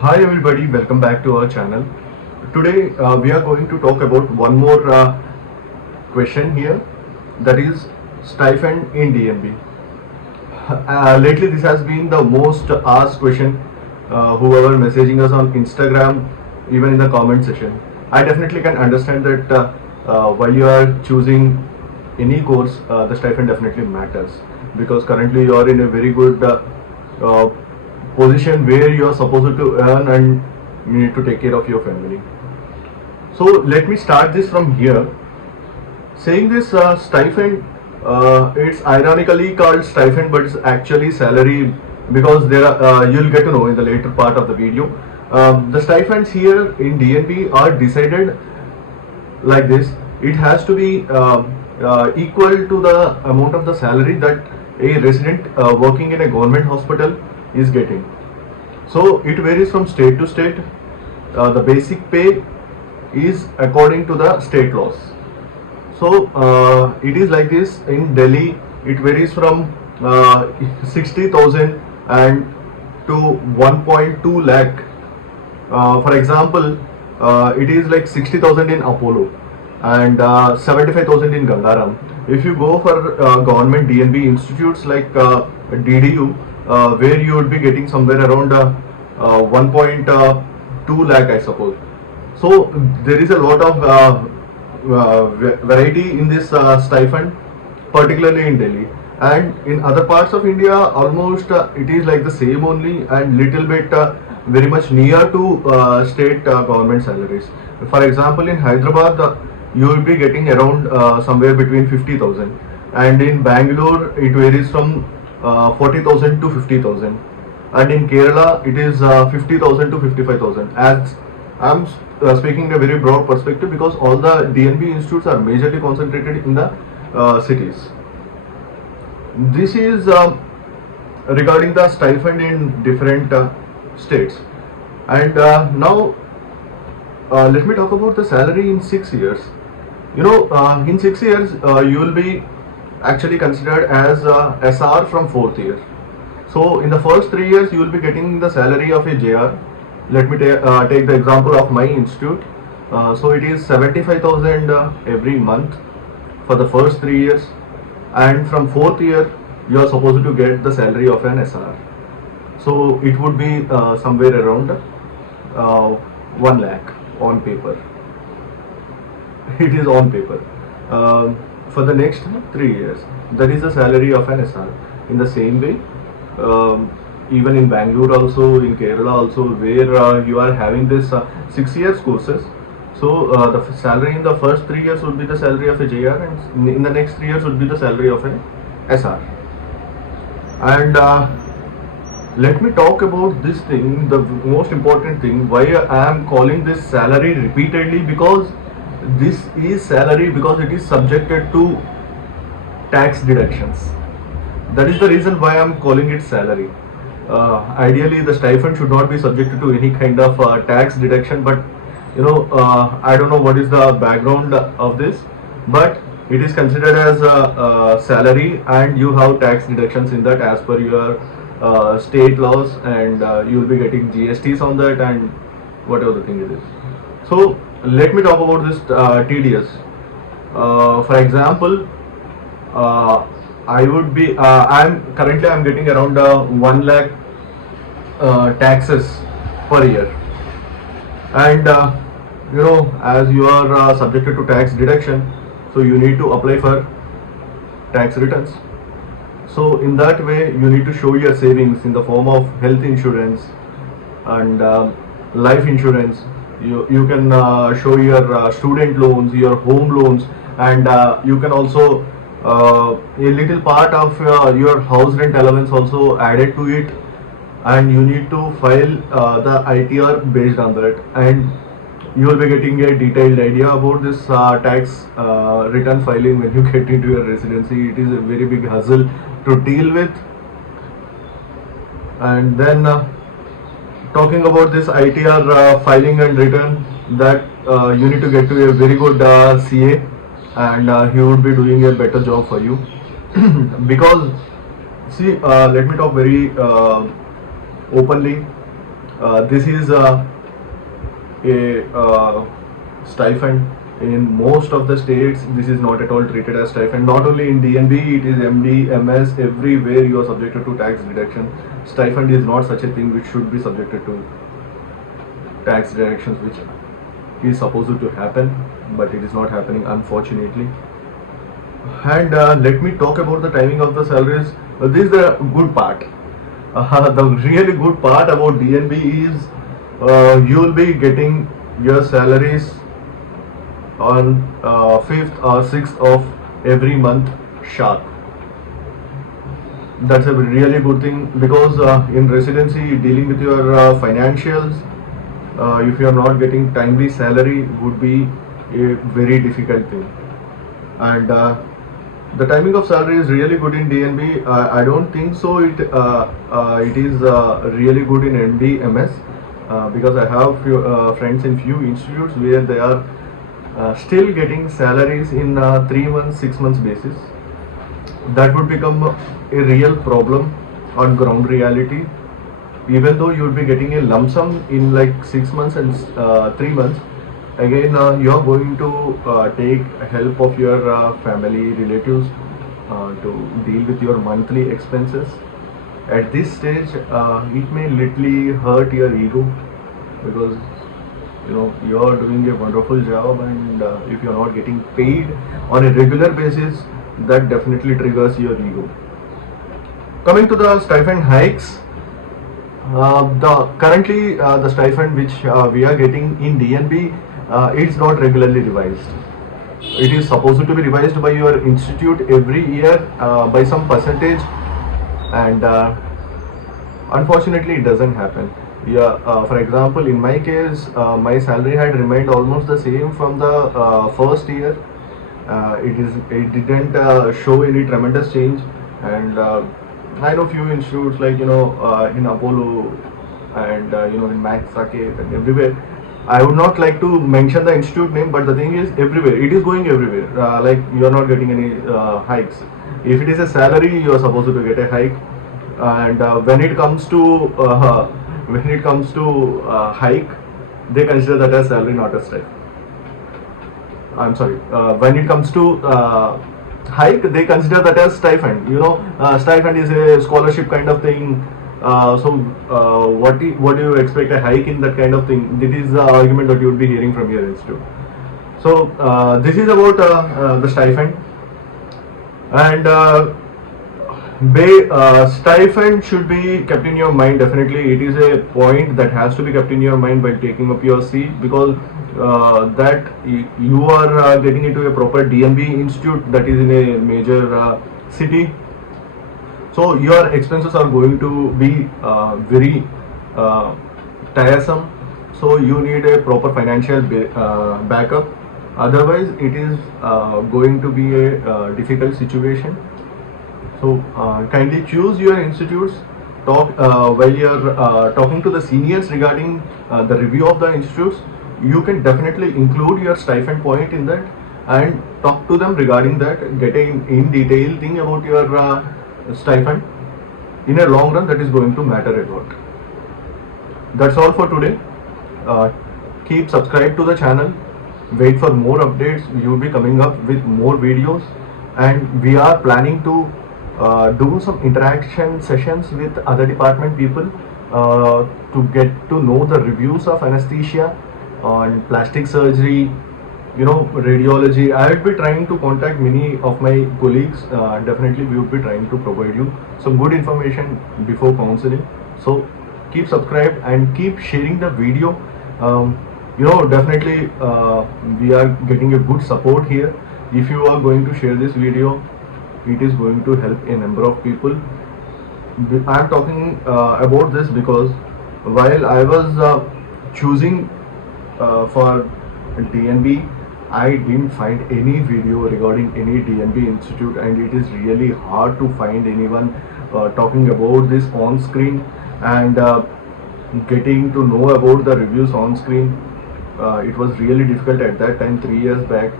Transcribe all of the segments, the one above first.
Hi everybody, welcome back to our channel. Today we are going to talk about one more question here, that is stipend in DNB. Lately this has been the most asked question, whoever messaging us on Instagram, even in the comment section. I definitely can understand that while you are choosing any course, the stipend definitely matters, because currently you are in a very good uh, position where you are supposed to earn and you need to take care of your family. So let me start this from here. Saying this stipend, it's ironically called stipend, but it's actually salary, because there are, you'll get to know in the later part of the video. The stipends here in DNB are decided like this. It has to be equal to the amount of the salary that a resident working in a government hospital is getting. So it varies from state to state. The basic pay is according to the state laws. So it is like this. In Delhi, it varies from 60,000 and to 1.2 lakh. For example, it is like 60,000 in Apollo and 75,000 in Gangaram. If you go for government DNB institutes like DDU, where you would be getting somewhere around 1.2 lakh, I suppose. So there is a lot of variety in this stipend, particularly in Delhi. And in other parts of India, almost it is like the same only, and little bit very much near to state government salaries. For example, in Hyderabad, you will be getting around somewhere between 50,000, and in Bangalore it varies from 40,000 to 50,000, and in Kerala it is 50,000 to 55,000. As I'm speaking in a very broad perspective, because all the DNB institutes are majorly concentrated in the cities. This is regarding the stipend in different states. And now let me talk about the salary in 6 years. In 6 years you will be actually considered as SR from fourth year. So in the first 3 years you will be getting the salary of a JR. Let me take the example of my institute. So it is 75,000 every month for the first 3 years, and from fourth year you are supposed to get the salary of an SR. So it would be somewhere around 1 lakh on paper. It is on paper. For the next 3 years, that is the salary of an SR. In the same way, even in Bangalore also, in Kerala also, where you are having this 6 years courses. So the salary in the first 3 years would be the salary of a JR, and in the next 3 years would be the salary of an SR. And let me talk about this thing, the most important thing, why I am calling this salary repeatedly, because this is salary because it is subjected to tax deductions. That is the reason why I am calling it salary. Ideally, the stipend should not be subjected to any kind of tax deduction, but I don't know what is the background of this, but it is considered as a salary, and you have tax deductions in that as per your state laws, and you will be getting GSTs on that and whatever the thing it is. So let me talk about this TDS. For example, I would be I'm getting around 1 lakh taxes per year, and as you are subjected to tax deduction, so you need to apply for tax returns. So in that way you need to show your savings in the form of health insurance and life insurance. You can show your student loans, your home loans, and you can also a little part of your house rent allowance also added to it, and you need to file the ITR based on that, and you will be getting a detailed idea about this tax return filing when you get into your residency. It is a very big hassle to deal with. And then talking about this ITR filing and return, that you need to get to a very good CA, and he would be doing a better job for you. Because see, let me talk very openly. This is a stipend in most of the states. This is not at all treated as stipend. Not only in DNB, it is MD, MS, everywhere you are subjected to tax deduction. Stipend is not such a thing which should be subjected to tax deductions, which is supposed to happen, but it is not happening, unfortunately. And let me talk about the timing of the salaries. This is the good part. The really good part about DNB is you will be getting your salaries on 5th or 6th of every month sharp. That's a really good thing, because in residency, dealing with your financials, if you are not getting timely salary, would be a very difficult thing. And the timing of salary is really good in DNB. I don't think so. It is really good in MD, MS, because I have few friends in few institutes where they are still getting salaries in 3 months, 6 months basis. That would become a real problem on ground reality. Even though you will be getting a lump sum in like 6 months and 3 months, again you are going to take help of your family, relatives to deal with your monthly expenses. At this stage, it may literally hurt your ego, because you are doing a wonderful job, and if you are not getting paid on a regular basis, that definitely triggers your ego. Coming to the stipend hikes, currently the stipend which we are getting in DNB, it's not regularly revised. It is supposed to be revised by your institute every year by some percentage, and unfortunately it doesn't happen. Yeah, for example, in my case, my salary had remained almost the same from the first year. It didn't show any tremendous change, and I know few institutes like in Apollo and in Max Saket and everywhere. I would not like to mention the institute name, but the thing is, everywhere it is going everywhere. Like you are not getting any hikes. If it is a salary, you are supposed to get a hike, and when it comes to hike, they consider that as salary, not as stipend. I'm sorry. When it comes to hike, they consider that as stipend. Stipend is a scholarship kind of thing. What do you expect a hike in that kind of thing? This is the argument that you would be hearing from your institute. So this is about the stipend, and stipend should be kept in your mind. Definitely, it is a point that has to be kept in your mind while taking up your seat, because that you are getting into a proper DNB institute that is in a major city. So your expenses are going to be very tiresome. So you need a proper financial backup. Otherwise, it is going to be a difficult situation. So kindly choose your institutes. Talk while you're talking to the seniors regarding the review of the institutes. You can definitely include your stipend point in that and talk to them regarding that. Get in detail thing about your stipend. In a long run, that is going to matter a lot. That's all for today. Keep subscribed to the channel. Wait for more updates. We will be coming up with more videos, and we are planning to do some interaction sessions with other department people to get to know the reviews of anesthesia on plastic surgery, radiology. I will be trying to contact many of my colleagues. Definitely we will be trying to provide you some good information before counseling. So keep subscribed and keep sharing the video. Definitely we are getting a good support here. If you are going to share this video, it is going to help a number of people. I am talking about this because while I was choosing for DNB, I didn't find any video regarding any DNB institute, and it is really hard to find anyone talking about this on screen and getting to know about the reviews on screen. It was really difficult at that time, 3 years back.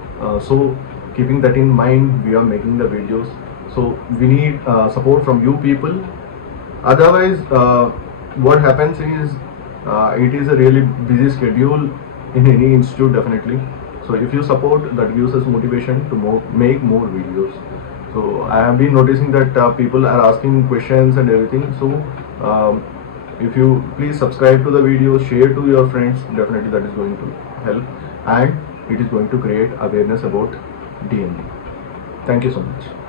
So keeping that in mind, we are making the videos. So we need support from you people. Otherwise, what happens is It is a really busy schedule in any institute definitely. So if you support, that gives us motivation to make more videos. So I have been noticing that people are asking questions and everything. So if you please subscribe to the video, share to your friends, definitely that is going to help, and it is going to create awareness about DNB. Thank you so much.